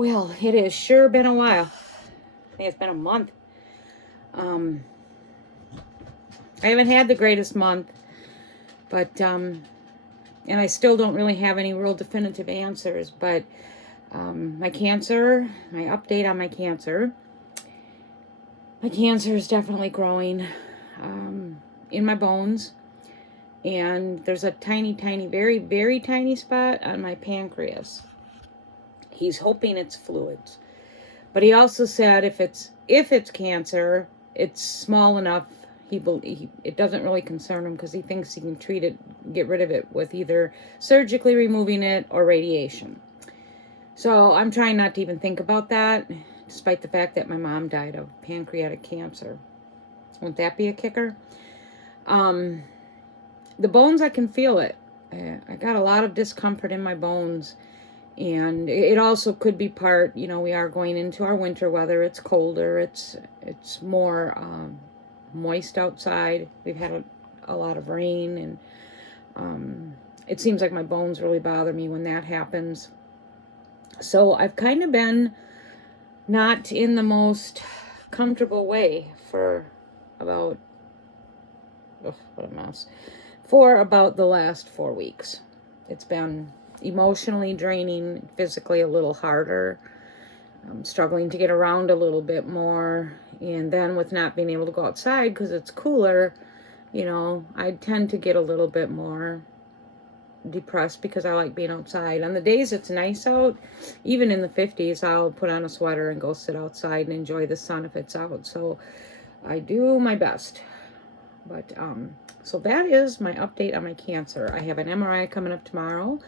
Well, it has sure been a while. I think it's been a month. I haven't had the greatest month, but and I still don't really have any real definitive answers. But my update on my cancer is definitely growing in my bones, and there's a tiny, very, very tiny spot on my pancreas. He's hoping it's fluids. But he also said if it's cancer, it's small enough. It doesn't really concern him because he thinks he can get rid of it with either surgically removing it or radiation. So I'm trying not to even think about that, despite the fact that my mom died of pancreatic cancer. Won't that be a kicker? The bones, I can feel it. I got a lot of discomfort in my bones. And it also could be part, we are going into our winter weather. It's colder. It's more moist outside. We've had a lot of rain, and it seems like my bones really bother me when that happens. So I've kind of been not in the most comfortable way for about, for about the last 4 weeks. It's been emotionally draining, physically a little harder. I'm struggling to get around a little bit more. And then with not being able to go outside because it's cooler, I tend to get a little bit more depressed because I like being outside. On the days it's nice out, even in the 50s, I'll put on a sweater and go sit outside and enjoy the sun if it's out. So I do my best. But so that is my update on my cancer. I have an MRI coming up tomorrow.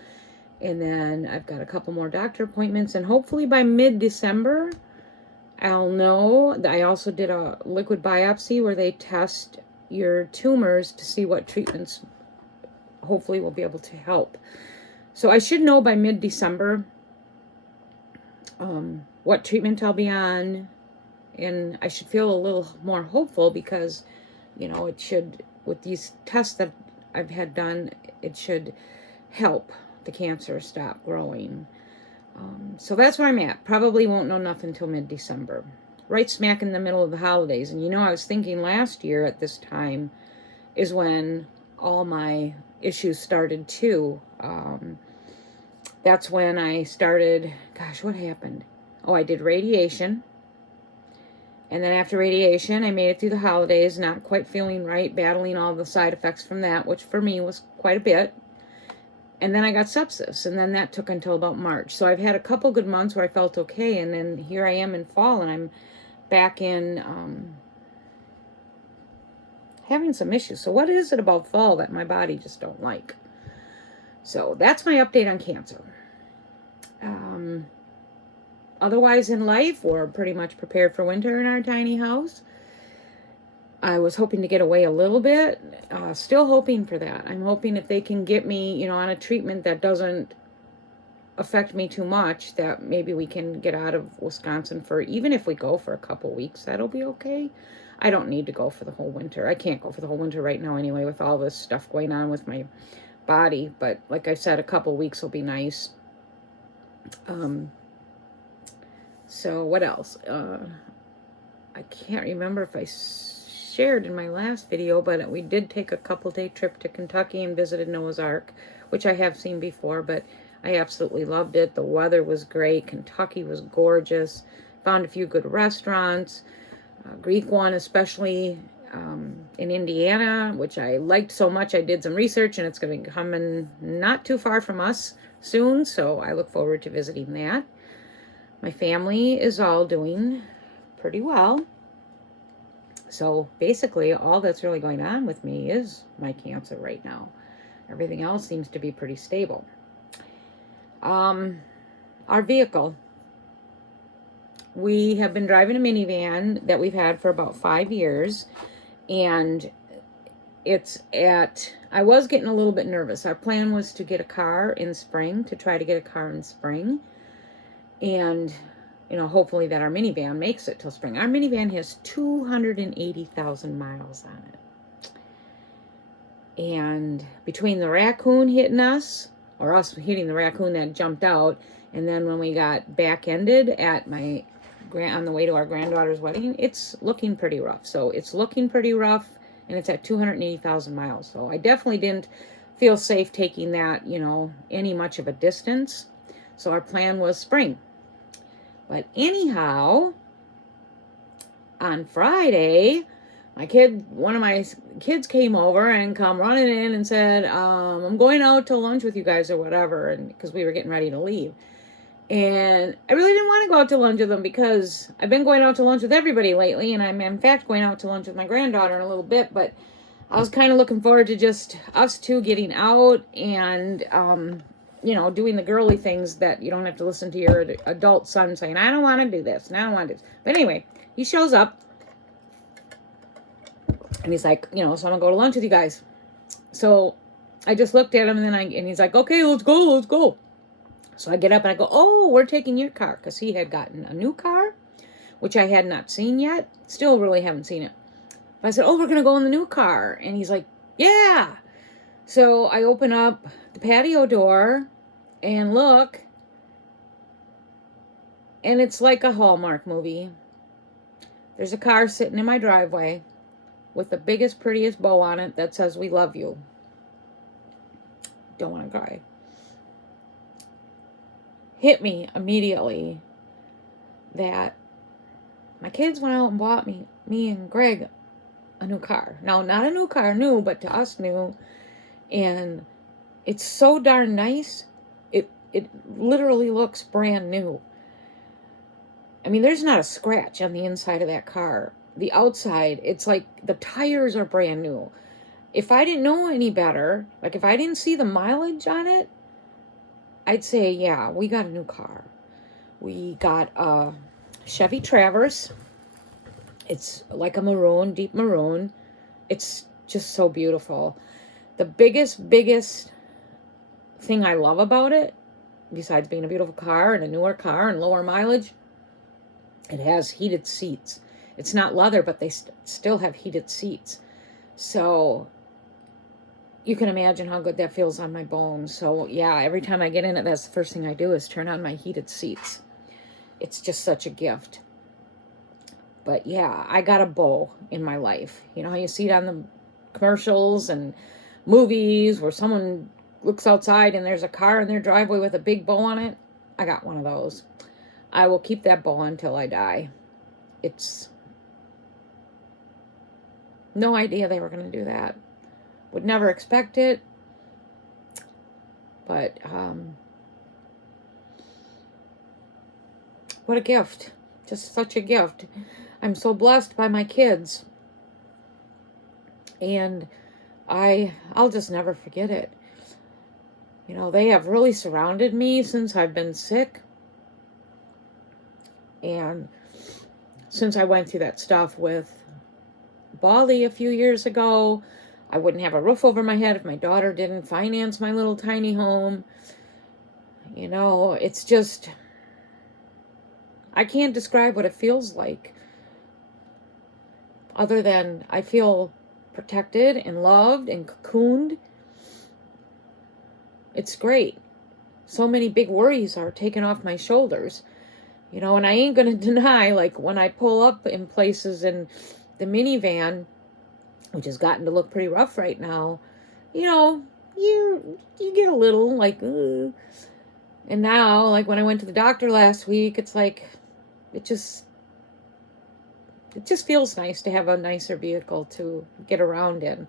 And then I've got a couple more doctor appointments. And hopefully by mid-December, I'll know. I also did a liquid biopsy where they test your tumors to see what treatments hopefully will be able to help. So I should know by mid-December what treatment I'll be on. And I should feel a little more hopeful because, it should, with these tests that I've had done, it should help the cancer stop growing. So that's where I'm at. Probably won't know nothing until mid-December. Right smack in the middle of the holidays. And I was thinking last year at this time is when all my issues started too. That's when I started, what happened? Oh, I did radiation. And then after radiation, I made it through the holidays, not quite feeling right, battling all the side effects from that, which for me was quite a bit. And then I got sepsis, and then that took until about March. So I've had a couple good months where I felt okay, and then here I am in fall, and I'm back in having some issues. So what is it about fall that my body just don't like? So that's my update on cancer. Otherwise in life, we're pretty much prepared for winter in our tiny house. I was hoping to get away a little bit, still hoping for that. I'm hoping if they can get me, on a treatment that doesn't affect me too much, that maybe we can get out of Wisconsin for, even if we go for a couple weeks, that'll be okay. I don't need to go for the whole winter. I can't go for the whole winter right now anyway with all this stuff going on with my body. But like I said, a couple weeks will be nice. So what else? I can't remember if I shared in my last video, but we did take a couple-day trip to Kentucky and visited Noah's Ark, which I have seen before, but I absolutely loved it. The weather was great. Kentucky was gorgeous. Found a few good restaurants. Greek one, especially in Indiana, which I liked so much. I did some research, and it's going to be coming not too far from us soon, so I look forward to visiting that. My family is all doing pretty well. So basically, all that's really going on with me is my cancer right now. Everything else seems to be pretty stable. Our vehicle. We have been driving a minivan that we've had for about 5 years. And I was getting a little bit nervous. Our plan was to get a car in spring, And hopefully that our minivan makes it till spring. Our minivan has 280,000 miles on it. And between the raccoon hitting us, or us hitting the raccoon that jumped out. And then when we got back-ended at on the way to our granddaughter's wedding, it's looking pretty rough. So it's looking pretty rough, and it's at 280,000 miles. So I definitely didn't feel safe taking that, any much of a distance. So our plan was spring. But anyhow, on Friday, one of my kids came over and come running in and said, I'm going out to lunch with you guys or whatever, and because we were getting ready to leave. And I really didn't want to go out to lunch with them because I've been going out to lunch with everybody lately, and I'm in fact going out to lunch with my granddaughter in a little bit, but I was kind of looking forward to just us two getting out and, doing the girly things that you don't have to listen to your adult son saying, I don't want to do this, and I don't want to do this. But anyway, he shows up, and he's like, so I'm going to go to lunch with you guys. So I just looked at him, and he's like, okay, let's go. So I get up and I go, oh, we're taking your car, because he had gotten a new car, which I had not seen yet. Still really haven't seen it. But I said, oh, we're going to go in the new car. And he's like, yeah. So I open up the patio door and look, and it's like a Hallmark movie. There's a car sitting in my driveway with the biggest, prettiest bow on it that says, we love you. Don't want to cry. Hit me immediately that my kids went out and bought me and Greg a new car. Now, not a new car, new, but to us new. And it's so darn nice. It literally looks brand new. I mean, there's not a scratch on the inside of that car. The outside, it's like the tires are brand new. If I didn't know any better, like if I didn't see the mileage on it, I'd say, yeah, we got a new car. We got a Chevy Traverse. It's like a maroon, deep maroon. It's just so beautiful. The biggest thing I love about it, besides being a beautiful car and a newer car and lower mileage, it has heated seats. It's not leather, but they still have heated seats. So you can imagine how good that feels on my bones. So yeah, every time I get in it, that's the first thing I do is turn on my heated seats. It's just such a gift. But yeah, I got a bow in my life. You know how you see it on the commercials and movies where someone looks outside and there's a car in their driveway with a big bow on it? I got one of those. I will keep that bow until I die. It's no idea they were going to do that. Would never expect it. But what a gift. Just such a gift. I'm so blessed by my kids. And I'll just never forget it. You know, they have really surrounded me since I've been sick. And since I went through that stuff with Bali a few years ago, I wouldn't have a roof over my head if my daughter didn't finance my little tiny home. You know, it's just, I can't describe what it feels like. Other than I feel protected and loved and cocooned. It's great. So many big worries are taken off my shoulders. You know, and I ain't going to deny, like, when I pull up in places in the minivan, which has gotten to look pretty rough right now, you know, you get a little, like, ugh. And now, like, when I went to the doctor last week, it's like, it just feels nice to have a nicer vehicle to get around in.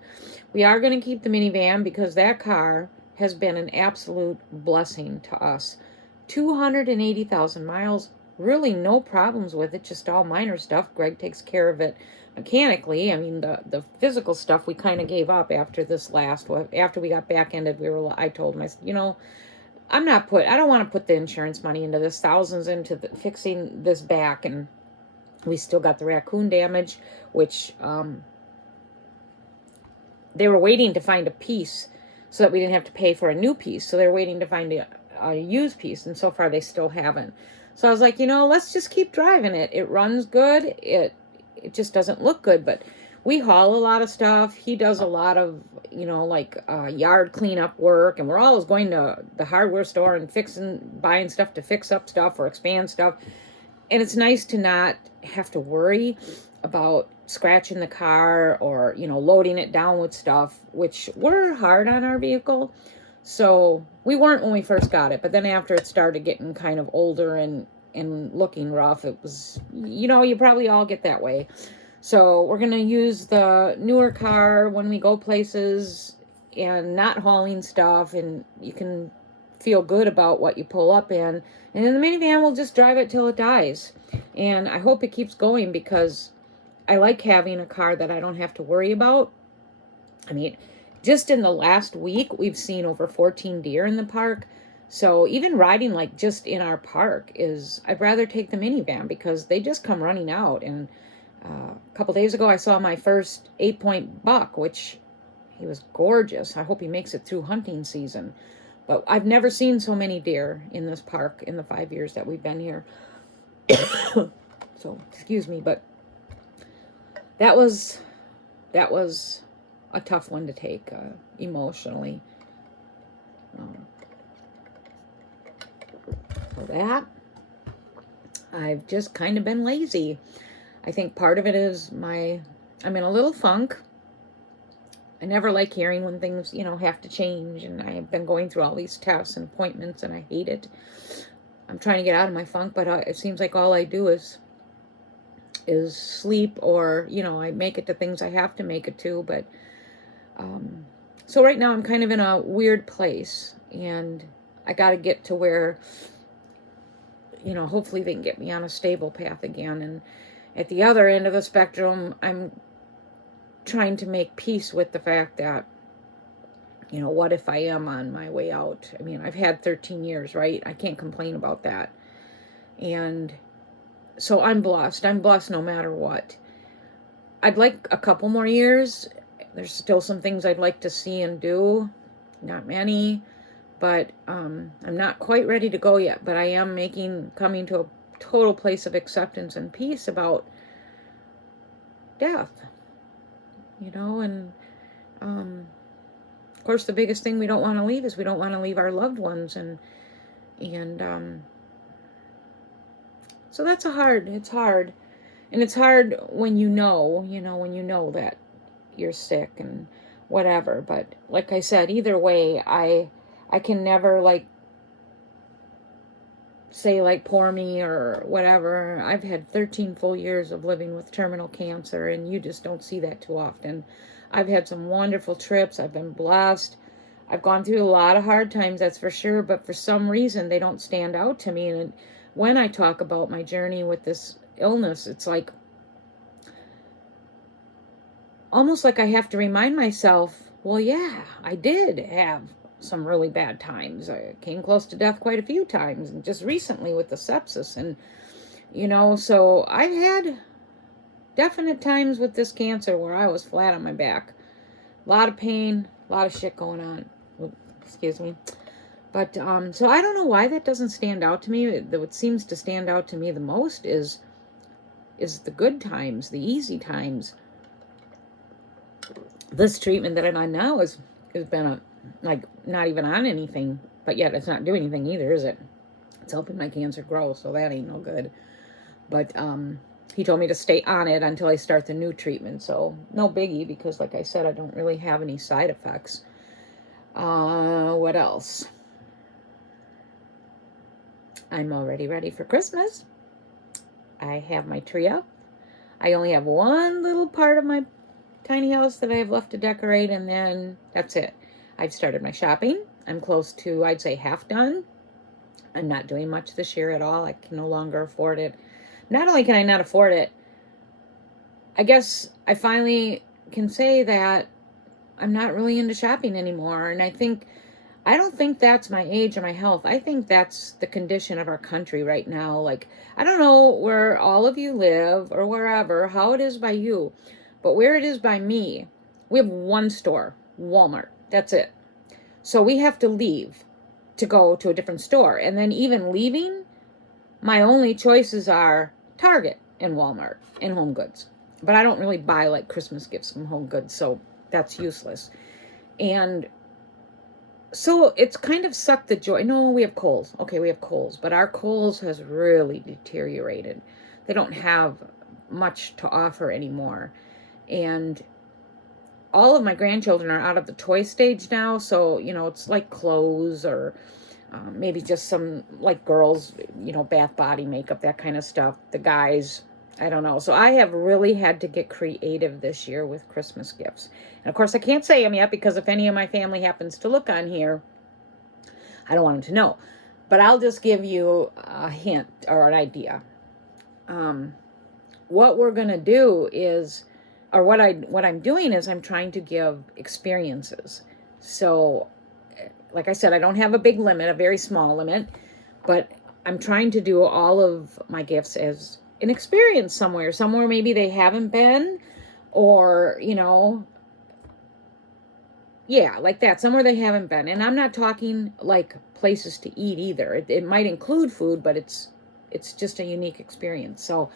We are going to keep the minivan because that car has been an absolute blessing to us. 280,000 miles. Really no problems with it, just all minor stuff. Greg takes care of it mechanically. I mean, the physical stuff we kind of gave up after after we got back-ended. I told him, I said, you know, I don't want to put the insurance money into this, thousands into fixing this back. And we still got the raccoon damage, which they were waiting to find a piece so that we didn't have to pay for a new piece. So they're waiting to find a used piece, and so far they still haven't. So I was like, you know, let's just keep driving it. It runs good. It just doesn't look good, but we haul a lot of stuff. He does a lot of, like yard cleanup work, and we're always going to the hardware store and buying stuff to fix up stuff or expand stuff. And it's nice to not have to worry about scratching the car or, loading it down with stuff, which we're hard on our vehicle. So we weren't when we first got it, but then after it started getting kind of older and looking rough, it was, you probably all get that way. So we're going to use the newer car when we go places and not hauling stuff, and you can feel good about what you pull up in. And then the minivan will just drive it till it dies. And I hope it keeps going because I like having a car that I don't have to worry about. I mean, just in the last week, we've seen over 14 deer in the park. So even riding like just in our park I'd rather take the minivan because they just come running out. And a couple days ago, I saw my first 8-point buck, which he was gorgeous. I hope he makes it through hunting season. But I've never seen so many deer in this park in the 5 years that we've been here. So, excuse me, but that was a tough one to take emotionally. So that, I've just kind of been lazy. I think part of it is I'm in a little funk. I never like hearing when things, have to change, and I've been going through all these tests and appointments, and I hate it. I'm trying to get out of my funk, but it seems like all I do is sleep, or, I make it to things I have to make it to, but, so right now I'm kind of in a weird place, and I got to get to where, hopefully they can get me on a stable path again. And at the other end of the spectrum, I'm trying to make peace with the fact that, what if I am on my way out? I mean, I've had 13 years, right? I can't complain about that. And so I'm blessed. I'm blessed no matter what. I'd like a couple more years. There's still some things I'd like to see and do. Not many, but I'm not quite ready to go yet. But I am coming to a total place of acceptance and peace about death. And of course, the biggest thing we don't want to leave is we don't want to leave our loved ones, and so it's hard, and it's hard when when you know that you're sick and whatever. But like I said, either way, I can never say poor me or whatever. I've had 13 full years of living with terminal cancer, and you just don't see that too often. I've had some wonderful trips. I've been blessed. I've gone through a lot of hard times, that's for sure, but for some reason they don't stand out to me. And when I talk about my journey with this illness, it's almost like I have to remind myself, well, yeah, I did have some really bad times. I came close to death quite a few times, and just recently with the sepsis. And, so I've had definite times with this cancer where I was flat on my back. A lot of pain, a lot of shit going on. Excuse me. But, so I don't know why that doesn't stand out to me. What seems to stand out to me the most is the good times, the easy times. This treatment that I'm on now has been not even on anything, but yet it's not doing anything either, is it? It's helping my cancer grow, so that ain't no good. But he told me to stay on it until I start the new treatment, so no biggie, because like I said, I don't really have any side effects. What else? I'm already ready for Christmas. I have my tree up. I only have one little part of my tiny house that I have left to decorate, and then that's it. I've started my shopping. I'm close to, I'd say, half done. I'm not doing much this year at all. I can no longer afford it. Not only can I not afford it, I guess I finally can say that I'm not really into shopping anymore. And I don't think that's my age or my health. I think that's the condition of our country right now. I don't know where all of you live or wherever, how it is by you, but where it is by me, we have one store, Walmart. That's it. So we have to leave to go to a different store. And then even leaving, my only choices are Target and Walmart and Home Goods. But I don't really buy like Christmas gifts from Home Goods, so that's useless. And so it's kind of sucked the joy. No, we have Kohl's. Okay, we have Kohl's, but our Kohl's has really deteriorated. They don't have much to offer anymore. And all of my grandchildren are out of the toy stage now, so, it's like clothes or maybe just some, like, girls, bath, body, makeup, that kind of stuff. The guys, I don't know. So I have really had to get creative this year with Christmas gifts. And of course, I can't say them yet because if any of my family happens to look on here, I don't want them to know. But I'll just give you a hint or an idea. What we're going to do is, or what I'm doing is I'm trying to give experiences. So, like I said, I don't have a big limit, a very small limit, but I'm trying to do all of my gifts as an experience somewhere maybe they haven't been, or, yeah, like that, somewhere they haven't been. And I'm not talking like places to eat either. It might include food, but it's just a unique experience. So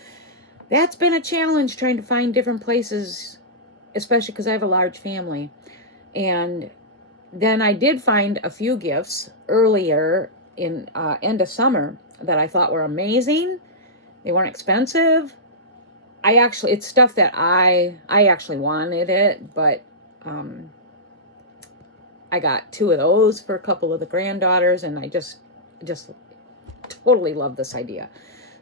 that's been a challenge, trying to find different places, especially because I have a large family. And then I did find a few gifts earlier in end of summer that I thought were amazing. They weren't expensive. It's stuff that I actually wanted it, but I got 2 of those for a couple of the granddaughters, and I just totally love this idea.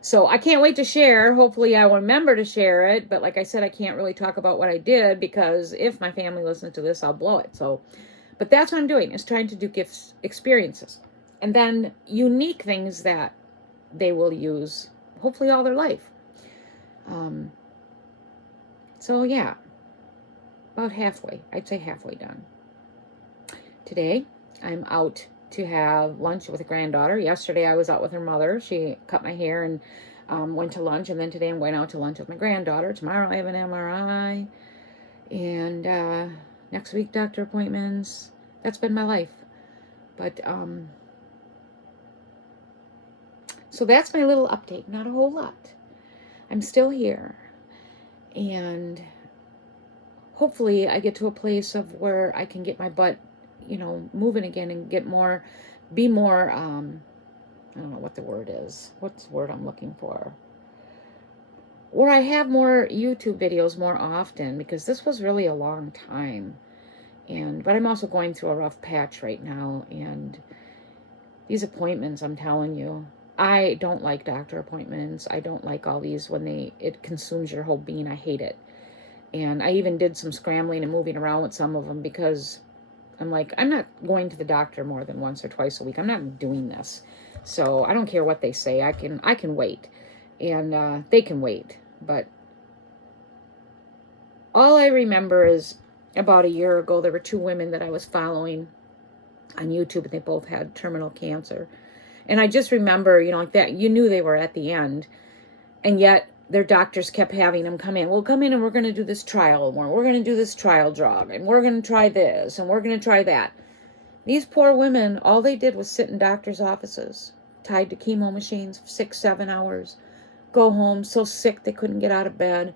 So I can't wait to share. Hopefully I'll remember to share it, but like I said, I can't really talk about what I did because if my family listens to this, I'll blow it. So, but that's what I'm doing, is trying to do gifts experiences, and then unique things that they will use hopefully all their life. So yeah, about halfway. I'd say halfway done. Today, I'm out to have lunch with a granddaughter. Yesterday, I was out with her mother. She cut my hair and went to lunch. And then today, I'm going out to lunch with my granddaughter. Tomorrow, I have an MRI. And next week, doctor appointments. That's been my life. But, so that's my little update. Not a whole lot. I'm still here. And hopefully, I get to a place of where I can get my butt moving again and be more, I don't know what the word is. What's the word I'm looking for? Where I have more YouTube videos more often, because this was really a long time. But I'm also going through a rough patch right now. And these appointments, I'm telling you, I don't like doctor appointments. I don't like all these when it consumes your whole being. I hate it. And I even did some scrambling and moving around with some of them because I'm like, I'm not going to the doctor more than once or twice a week. I'm not doing this. So I don't care what they say. I can wait. And they can wait. But all I remember is about a year ago, there were 2 women that I was following on YouTube, and they both had terminal cancer. And I just remember, like that, you knew they were at the end. And yet their doctors kept having them come in. We'll come in and we're going to do this trial. We're going to do this trial drug. And we're going to try this. And we're going to try that. These poor women, all they did was sit in doctors' offices, tied to chemo machines for 6-7 hours. Go home so sick they couldn't get out of bed.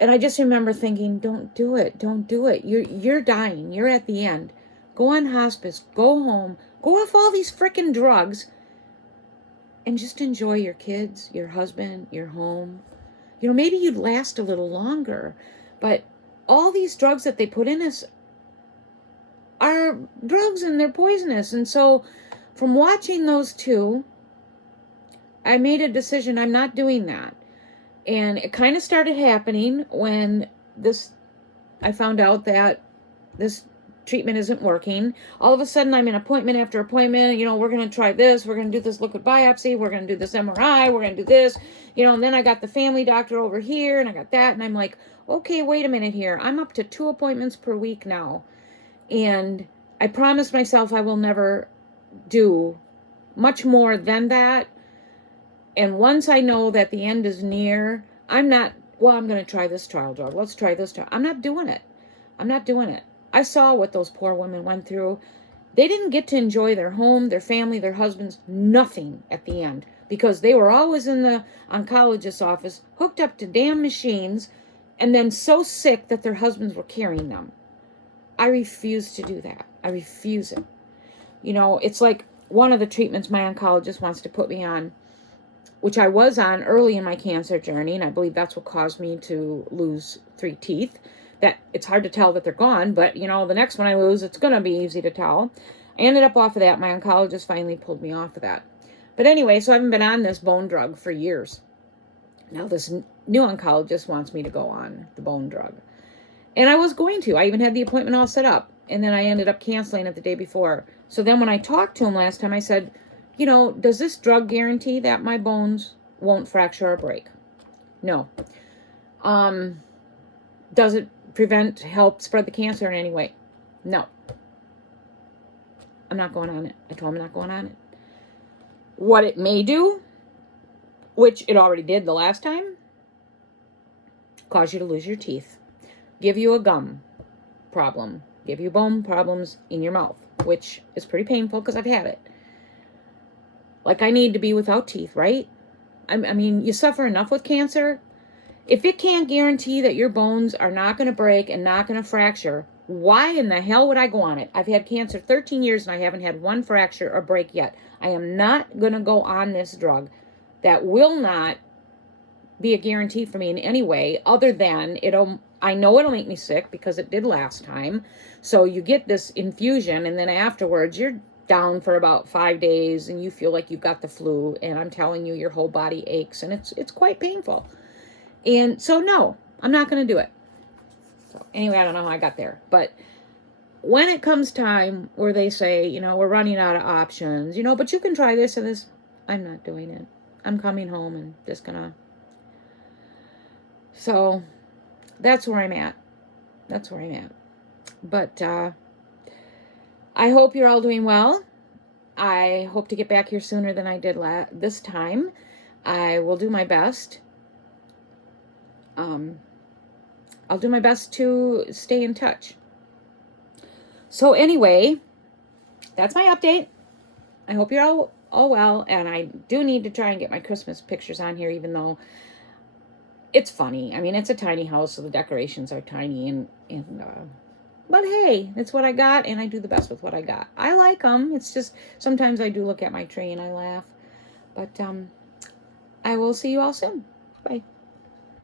And I just remember thinking, don't do it. Don't do it. You're dying. You're at the end. Go on hospice. Go home. Go off all these frickin' drugs. And just enjoy your kids, your husband, your home. Maybe you'd last a little longer. But all these drugs that they put in us are drugs, and they're poisonous. And so from watching those 2, I made a decision. I'm not doing that. And it kind of started happening when I found out that this treatment isn't working. All of a sudden, I'm in appointment after appointment. We're going to try this. We're going to do this liquid biopsy. We're going to do this MRI. We're going to do this. And then I got the family doctor over here, and I got that. And I'm like, okay, wait a minute here. I'm up to 2 appointments per week now. And I promised myself I will never do much more than that. And once I know that the end is near, I'm going to try this trial drug. Let's try this trial. I'm not doing it. I saw what those poor women went through. They didn't get to enjoy their home, their family, their husbands, nothing at the end, because they were always in the oncologist's office, hooked up to damn machines, and then so sick that their husbands were carrying them. I refuse to do that. I refuse it. You know, it's like one of the treatments my oncologist wants to put me on, which I was on early in my cancer journey, and I believe that's what caused me to lose 3 teeth. That it's hard to tell that they're gone, but you know, the next one I lose, it's going to be easy to tell. I ended up off of that. My oncologist finally pulled me off of that. But anyway, so I haven't been on this bone drug for years. Now this new oncologist wants me to go on the bone drug. And I was going to. I even had the appointment all set up. And then I ended up canceling it the day before. So then when I talked to him last time, I said, you know, does this drug guarantee that my bones won't fracture or break? No. Does it help spread the cancer in any way? No. I'm not going on it. I told him I'm not going on it. What it may do, which it already did the last time, cause you to lose your teeth. Give you a gum problem. Give you bone problems in your mouth, which is pretty painful because I've had it. Like, I need to be without teeth, right? I mean, you suffer enough with cancer. If it can't guarantee that your bones are not going to break and not going to fracture, why in the hell would I go on it? I've had cancer 13 years and I haven't had one fracture or break yet. I am not going to go on this drug that will not be a guarantee for me in any way other than I know it'll make me sick because it did last time. So you get this infusion and then afterwards you're down for about 5 days and you feel like you've got the flu, and I'm telling you, your whole body aches and it's quite painful. And so no, I'm not going to do it. So anyway, I don't know how I got there, but when it comes time where they say, you know, we're running out of options, you know, but you can try this and this, I'm not doing it. I'm coming home and just gonna. So that's where I'm at. That's where I'm at. But I hope you're all doing well. I hope to get back here sooner than I did this time. I will do my best. I'll do my best to stay in touch. So anyway, that's my update. I hope you're all well, and I do need to try and get my Christmas pictures on here, even though it's funny. I mean, it's a tiny house, so the decorations are tiny, but hey, it's what I got, and I do the best with what I got. I like them. It's just sometimes I do look at my tree and I laugh. But I will see you all soon. Bye.